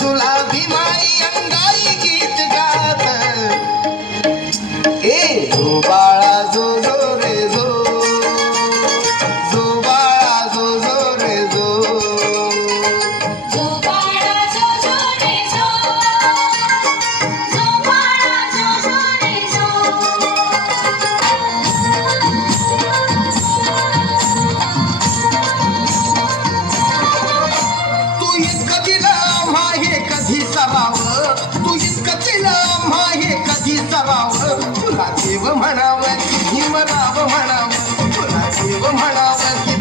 तुला भीमाई अंगाई गीत गात ए जो बाळा जो जो रे जो जो बाळा जो जो रे जो जो बाळा जो जो रे जो जो बाळा जो जो रे जो तू इतकं दिलं आम्हा हे कधी सरावं तू इतकं दिलं आम्हा हे कधी सरावं तुला देव म्हणावं की भीमराव म्हणावं तुला देव म्हणावं की